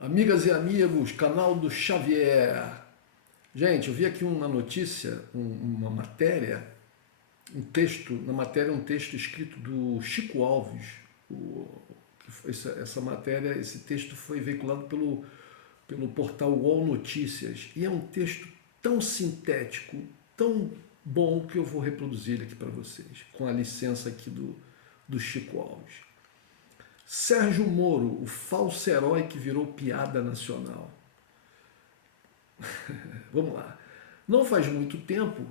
Amigas e amigos, canal do Xavier. Gente, eu vi aqui uma notícia, uma matéria, um texto, na matéria um texto escrito do Chico Alves. Essa matéria, esse texto foi veiculado pelo portal UOL Notícias. E é um texto tão sintético, tão bom, que eu vou reproduzir ele aqui para vocês, com a licença aqui do Chico Alves. Sérgio Moro, o falso herói que virou piada nacional. Vamos lá. Não faz muito tempo,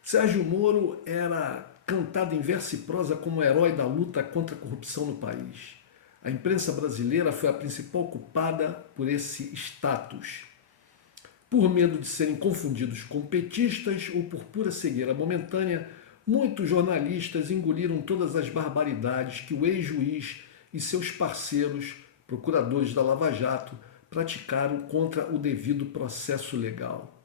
Sérgio Moro era cantado em verso e prosa como herói da luta contra a corrupção no país. A imprensa brasileira foi a principal culpada por esse status. Por medo de serem confundidos com petistas ou por pura cegueira momentânea, muitos jornalistas engoliram todas as barbaridades que o ex-juiz e seus parceiros, procuradores da Lava Jato, praticaram contra o devido processo legal.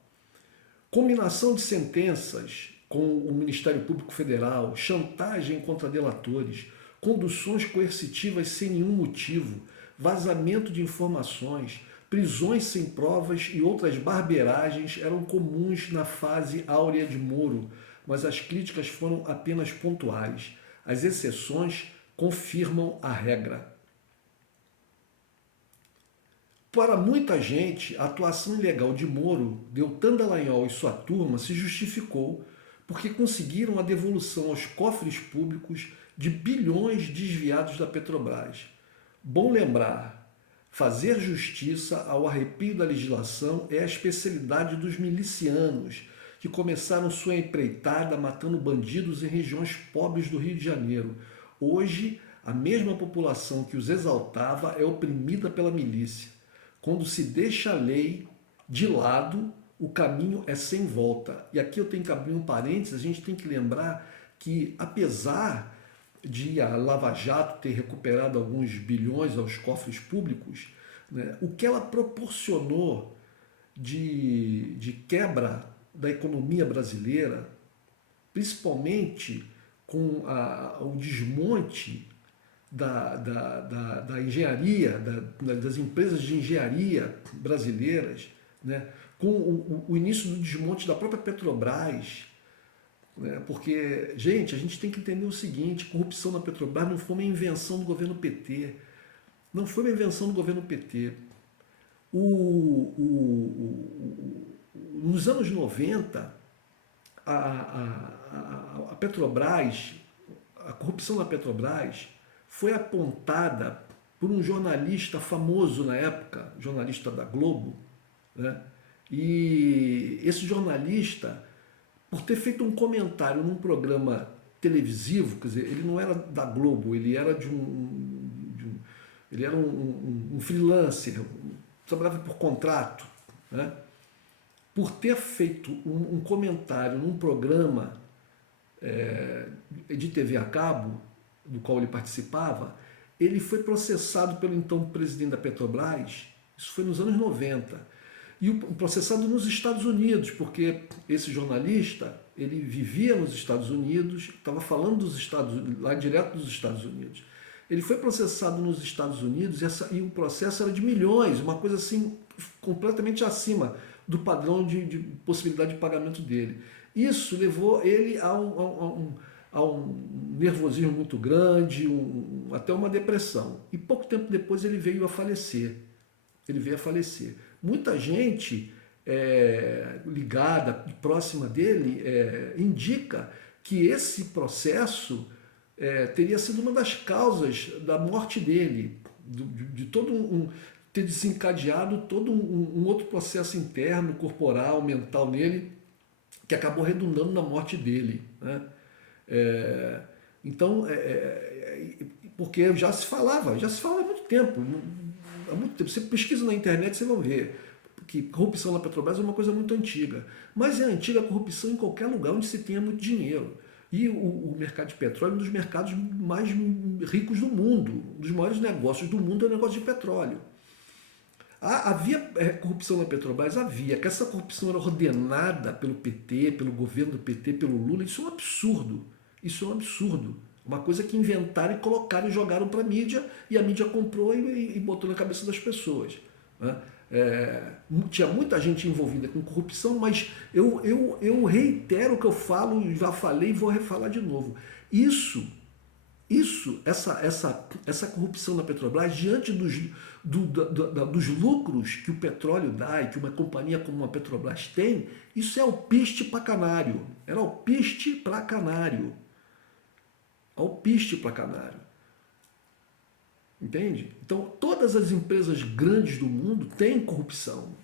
Combinação de sentenças com o Ministério Público Federal, chantagem contra delatores, conduções coercitivas sem nenhum motivo, vazamento de informações, prisões sem provas e outras barberagens eram comuns na fase áurea de Moro, mas as críticas foram apenas pontuais. As exceções confirmam a regra. Para muita gente, a atuação ilegal de Moro, Deltan Dallagnol e sua turma se justificou porque conseguiram a devolução aos cofres públicos de bilhões desviados da Petrobras. Bom lembrar, fazer justiça ao arrepio da legislação é a especialidade dos milicianos, que começaram sua empreitada matando bandidos em regiões pobres do Rio de Janeiro. Hoje, a mesma população que os exaltava é oprimida pela milícia. Quando se deixa a lei de lado, o caminho é sem volta. E aqui eu tenho que abrir um parênteses, a gente tem que lembrar que, apesar de a Lava Jato ter recuperado alguns bilhões aos cofres públicos, né, o que ela proporcionou de quebra da economia brasileira, principalmente com o desmonte da engenharia, das empresas de engenharia brasileiras, né? Com o início do desmonte da própria Petrobras, né? Porque, gente, a gente tem que entender o seguinte: corrupção na Petrobras não foi uma invenção do governo PT, não foi uma invenção do governo PT. Nos anos 90, a Petrobras, a corrupção na Petrobras foi apontada por um jornalista famoso na época, jornalista da Globo, né? E esse jornalista, por ter feito um comentário num programa televisivo, quer dizer, ele não era da Globo, ele era ele era um freelancer, trabalhava por contrato, né? Por ter feito um comentário num programa de TV a cabo, do qual ele participava, ele foi processado pelo então presidente da Petrobras, isso foi nos anos 90, e processado nos Estados Unidos, porque esse jornalista, ele vivia nos Estados Unidos, estava falando dos Estados Unidos, lá direto dos Estados Unidos. Ele foi processado nos Estados Unidos e o processo era de milhões, uma coisa assim completamente acima do padrão de possibilidade de pagamento dele. Isso levou ele a um nervosismo muito grande, até uma depressão. E pouco tempo depois ele veio a falecer. Muita gente ligada, próxima dele, indica que esse processo teria sido uma das causas da morte dele, de ter desencadeado todo um outro processo interno, corporal, mental nele, que acabou redundando na morte dele, né? Então, porque já se fala há muito tempo, Você pesquisa na internet, você vai ver que corrupção na Petrobras é uma coisa muito antiga, mas é antiga a corrupção em qualquer lugar onde se tenha muito dinheiro. E o mercado de petróleo é um dos mercados mais ricos do mundo, um dos maiores negócios do mundo é o negócio de petróleo. Havia corrupção na Petrobras? Havia. Que essa corrupção era ordenada pelo PT, pelo governo do PT, pelo Lula, isso é um absurdo. Isso é um absurdo. Uma coisa que inventaram e colocaram e jogaram para a mídia, e a mídia comprou e botou na cabeça das pessoas, né? Tinha muita gente envolvida com corrupção, mas eu reitero o que eu falo, já falei e vou refalar de novo. Essa corrupção na Petrobras, diante dos lucros que o petróleo dá e que uma companhia como a Petrobras tem, isso é alpiste para canário. Era alpiste para canário. Alpiste para canário. Entende? Então, todas as empresas grandes do mundo têm corrupção,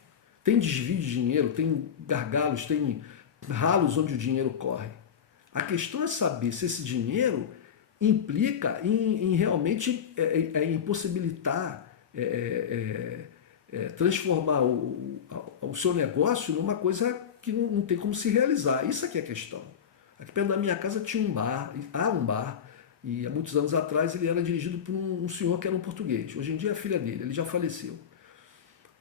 tem desvio de dinheiro, tem gargalos, tem ralos onde o dinheiro corre. A questão é saber se esse dinheiro implica em realmente impossibilitar, transformar o seu negócio numa coisa que não tem como se realizar. Isso aqui é a questão. Aqui perto da minha casa tinha um bar, há um bar, e há muitos anos atrás ele era dirigido por um senhor que era um português. Hoje em dia é a filha dele, ele já faleceu.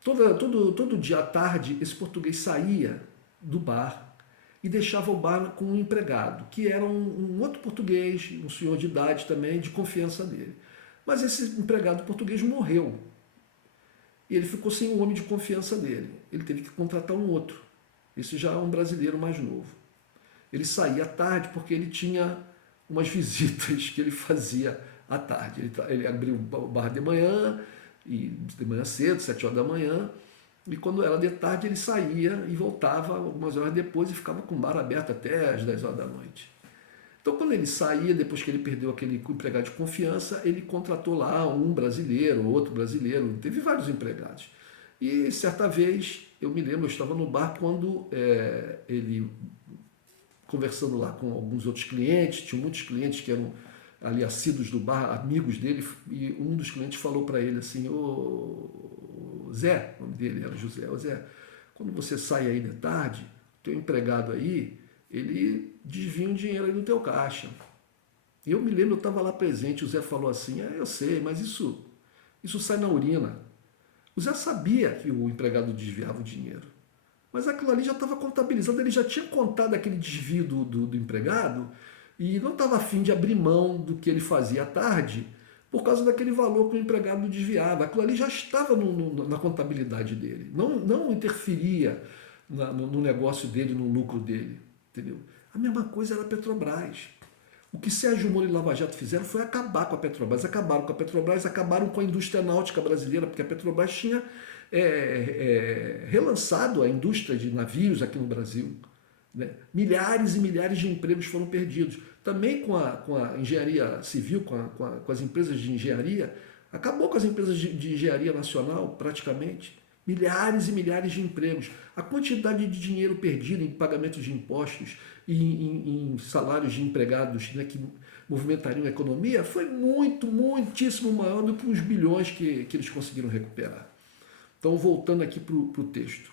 Todo dia à tarde, esse português saía do bar e deixava o bar com um empregado, que era um outro português, um senhor de idade também, de confiança dele. Mas esse empregado português morreu. E ele ficou sem o homem de confiança dele. Ele teve que contratar um outro. Esse já é um brasileiro mais novo. Ele saía à tarde porque ele tinha umas visitas que ele fazia à tarde. Ele abria o bar de manhã cedo, 7 horas da manhã, e quando era de tarde ele saía e voltava algumas horas depois e ficava com o bar aberto até às 10 horas da noite. Então, quando ele saía, depois que ele perdeu aquele empregado de confiança, ele contratou lá um brasileiro, outro brasileiro, teve vários empregados. E certa vez, eu me lembro, eu estava no bar quando ele, conversando lá com alguns outros clientes, tinha muitos clientes que eram ali assíduos do bar, amigos dele, e um dos clientes falou para ele assim: ô Zé, o nome dele era José, ô Zé, quando você sai aí de tarde, teu empregado aí, ele desvia um dinheiro aí no teu caixa. E eu me lembro, eu estava lá presente, o Zé falou assim: eu sei, mas isso sai na urina. O Zé sabia que o empregado desviava o dinheiro, mas aquilo ali já estava contabilizado, ele já tinha contado aquele desvio do empregado e não estava afim de abrir mão do que ele fazia à tarde por causa daquele valor que o empregado desviava. Aquilo ali já estava na contabilidade dele, não interferia no negócio dele, no lucro dele, entendeu? A mesma coisa era a Petrobras. O que Sérgio Moro e Lava Jato fizeram foi acabar com a Petrobras. Acabaram com a Petrobras, acabaram com a indústria náutica brasileira, porque a Petrobras tinha relançado a indústria de navios aqui no Brasil. Né? Milhares e milhares de empregos foram perdidos. Também com a engenharia civil, com as empresas de engenharia, acabou com as empresas de engenharia nacional, praticamente. Milhares e milhares de empregos. A quantidade de dinheiro perdido em pagamento de impostos e em salários de empregados, né, que movimentariam a economia foi muitíssimo maior do que os bilhões que eles conseguiram recuperar. Então, voltando aqui para o texto.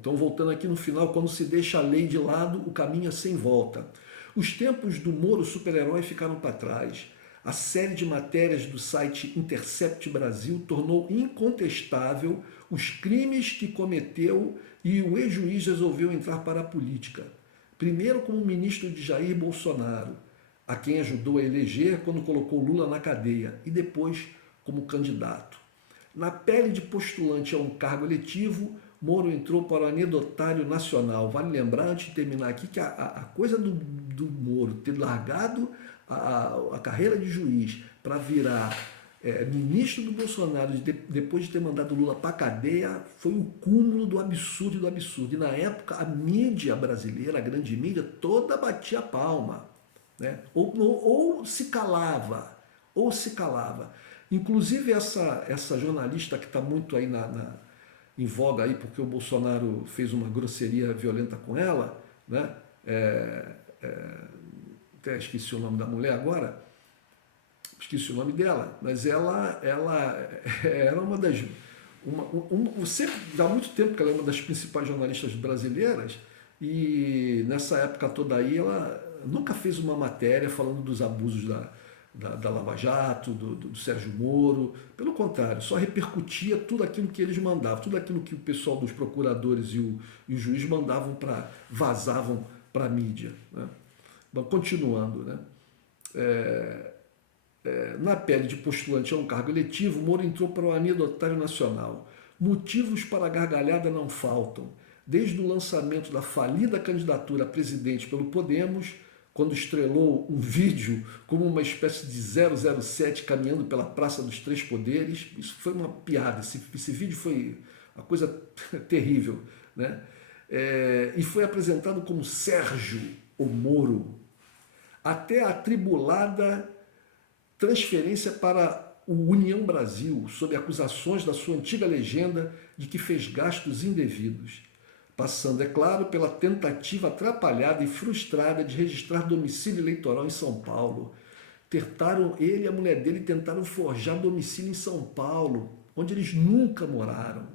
Então voltando aqui no final, quando se deixa a lei de lado, o caminho é sem volta. Os tempos do Moro super-herói ficaram para trás. A série de matérias do site Intercept Brasil tornou incontestável os crimes que cometeu e o ex-juiz resolveu entrar para a política. Primeiro como ministro de Jair Bolsonaro, a quem ajudou a eleger quando colocou Lula na cadeia, e depois como candidato. Na pele de postulante a um cargo eletivo, Moro entrou para o anedotário nacional. Vale lembrar, antes de terminar aqui, que a coisa do Moro ter largado a carreira de juiz para virar ministro do Bolsonaro, depois de ter mandado Lula para a cadeia, foi o cúmulo do absurdo e do absurdo. E na época, a mídia brasileira, a grande mídia, toda batia palma. Né? Ou se calava, Inclusive essa jornalista que está muito aí em voga aí, porque o Bolsonaro fez uma grosseria violenta com ela, né? Até esqueci o nome da mulher agora, esqueci o nome dela, mas ela era uma das... sempre dá muito tempo que ela é uma das principais jornalistas brasileiras, e nessa época toda aí ela nunca fez uma matéria falando dos abusos da Lava Jato, do Sérgio Moro. Pelo contrário, só repercutia tudo aquilo que eles mandavam, tudo aquilo que o pessoal dos procuradores e o juiz vazavam para a mídia. Né? Bom, continuando, né? Na pele de postulante a um cargo eletivo, Moro entrou para o anedotário nacional. Motivos para a gargalhada não faltam. Desde o lançamento da falida candidatura a presidente pelo Podemos, quando estrelou um vídeo como uma espécie de 007 caminhando pela Praça dos Três Poderes. Isso foi uma piada, esse vídeo foi uma coisa terrível, né? E foi apresentado como Sérgio o Moro, até a atribulada transferência para o União Brasil, sob acusações da sua antiga legenda de que fez gastos indevidos, passando, é claro, pela tentativa atrapalhada e frustrada de registrar domicílio eleitoral em São Paulo. Ele e a mulher dele tentaram forjar domicílio em São Paulo, onde eles nunca moraram,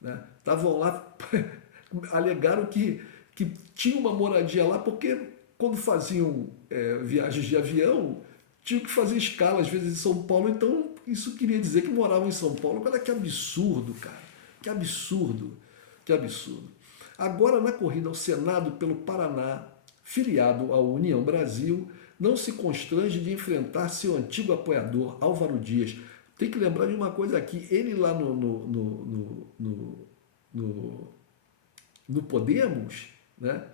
né? Estavam lá, alegaram que tinha uma moradia lá, porque quando faziam viagens de avião, tinham que fazer escala, às vezes, em São Paulo, então isso queria dizer que moravam em São Paulo. Olha que absurdo, cara, que absurdo, que absurdo. Agora, na corrida ao Senado pelo Paraná, filiado à União Brasil, não se constrange de enfrentar seu antigo apoiador, Álvaro Dias. Tem que lembrar de uma coisa aqui, ele lá no Podemos, né?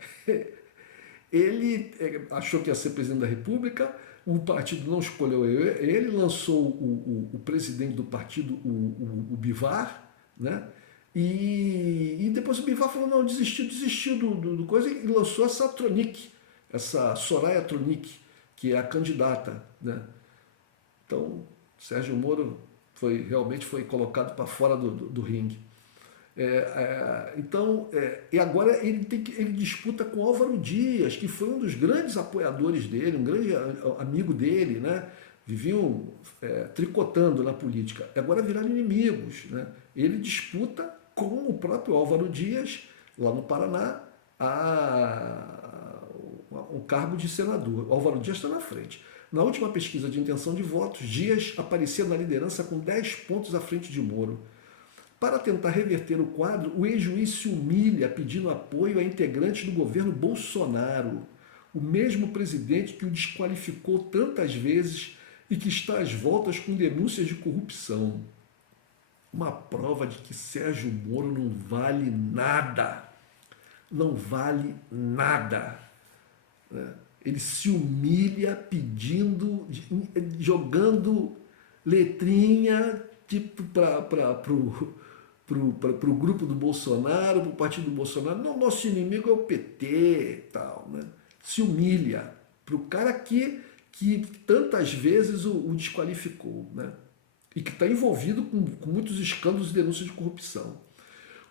Ele achou que ia ser presidente da República, o partido não escolheu ele, lançou o presidente do partido, o Bivar, né? E depois o Bivar falou, não, desistiu do coisa e lançou essa Tronic, essa Soraya Tronic, que é a candidata, né? Então, Sérgio Moro realmente foi colocado para fora do ringue. E agora ele disputa com Álvaro Dias, que foi um dos grandes apoiadores dele, um grande amigo dele, né? Viviam tricotando na política. Agora viraram inimigos, né? Ele disputa com o próprio Álvaro Dias, lá no Paraná, um cargo de senador. O Álvaro Dias está na frente. Na última pesquisa de intenção de votos, Dias aparecia na liderança com 10 pontos à frente de Moro. Para tentar reverter o quadro, o ex-juiz se humilha pedindo apoio a integrantes do governo Bolsonaro, o mesmo presidente que o desqualificou tantas vezes e que está às voltas com denúncias de corrupção. Uma prova de que Sérgio Moro não vale nada. Não vale nada. Ele se humilha pedindo, jogando letrinha tipo para o grupo do Bolsonaro, para o partido do Bolsonaro. Não, nosso inimigo é o PT, tal, né? Se humilha para o cara que tantas vezes o desqualificou, né? E que está envolvido com muitos escândalos e denúncias de corrupção.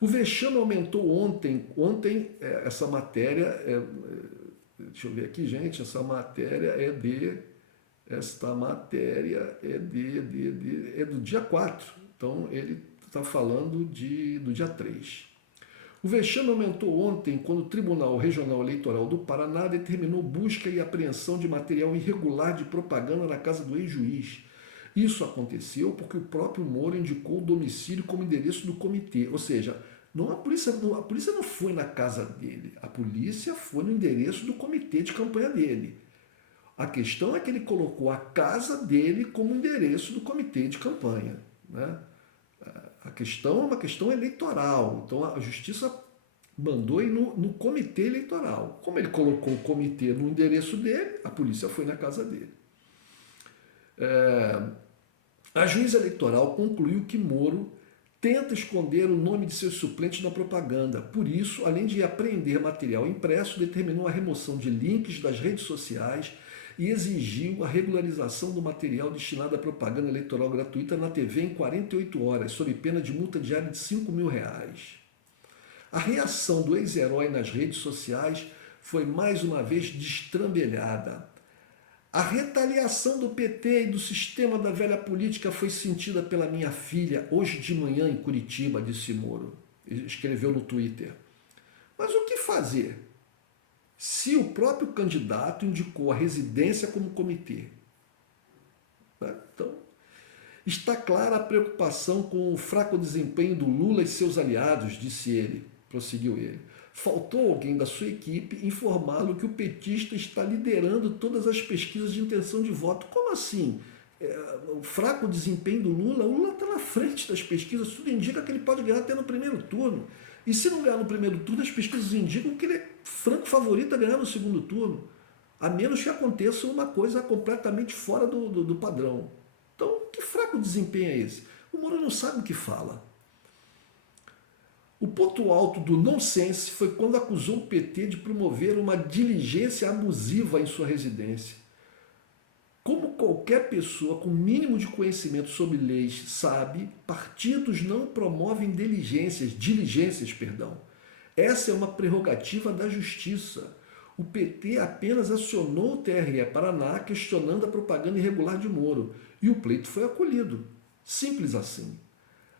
O vexame aumentou ontem. Essa matéria, deixa eu ver aqui, gente, essa matéria é do dia 4. Então, ele está falando do dia 3. O vexame aumentou ontem quando o Tribunal Regional Eleitoral do Paraná determinou busca e apreensão de material irregular de propaganda na casa do ex-juiz. Isso aconteceu porque o próprio Moro indicou o domicílio como endereço do comitê. Ou seja, a polícia não foi na casa dele, a polícia foi no endereço do comitê de campanha dele. A questão é que ele colocou a casa dele como endereço do comitê de campanha, né? A questão é uma questão eleitoral. Então a justiça mandou ir no comitê eleitoral. Como ele colocou o comitê no endereço dele, a polícia foi na casa dele. A juíza eleitoral concluiu que Moro tenta esconder o nome de seus suplentes na propaganda. Por isso, além de apreender material impresso, determinou a remoção de links das redes sociais e exigiu a regularização do material destinado à propaganda eleitoral gratuita na TV em 48 horas, sob pena de multa diária de R$ 5.000. A reação do ex-herói nas redes sociais foi mais uma vez destrambelhada. A retaliação do PT e do sistema da velha política foi sentida pela minha filha hoje de manhã em Curitiba, disse Moro. Ele escreveu no Twitter. Mas o que fazer se o próprio candidato indicou a residência como comitê? Então, está clara a preocupação com o fraco desempenho do Lula e seus aliados, disse ele, prosseguiu ele. Faltou alguém da sua equipe informá-lo que o petista está liderando todas as pesquisas de intenção de voto. Como assim? O fraco desempenho do Lula, o Lula está na frente das pesquisas, tudo indica que ele pode ganhar até no primeiro turno. E se não ganhar no primeiro turno, as pesquisas indicam que ele é franco favorito a ganhar no segundo turno, a menos que aconteça uma coisa completamente fora do padrão. Então, que fraco desempenho é esse? O Moro não sabe o que fala. O ponto alto do nonsense foi quando acusou o PT de promover uma diligência abusiva em sua residência. Como qualquer pessoa com mínimo de conhecimento sobre leis sabe, partidos não promovem diligências. Essa é uma prerrogativa da Justiça. O PT apenas acionou o TRE Paraná questionando a propaganda irregular de Moro e o pleito foi acolhido. Simples assim.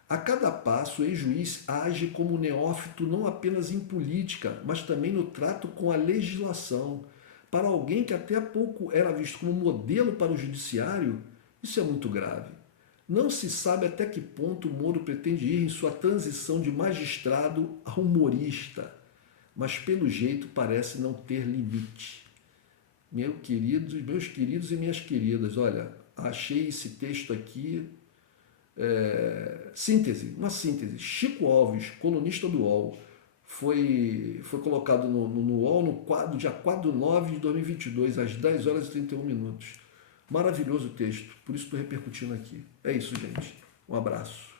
A cada passo, o ex-juiz age como neófito não apenas em política, mas também no trato com a legislação. Para alguém que até há pouco era visto como modelo para o judiciário, isso é muito grave. Não se sabe até que ponto o Moro pretende ir em sua transição de magistrado a humorista, mas pelo jeito parece não ter limite. Meus queridos e minhas queridas, olha, achei esse texto aqui, uma síntese. Chico Alves, colunista do UOL, foi colocado no UOL no dia 4/9 de 2022, às 10 horas e 31 minutos. Maravilhoso texto, por isso estou repercutindo aqui. É isso, gente. Um abraço.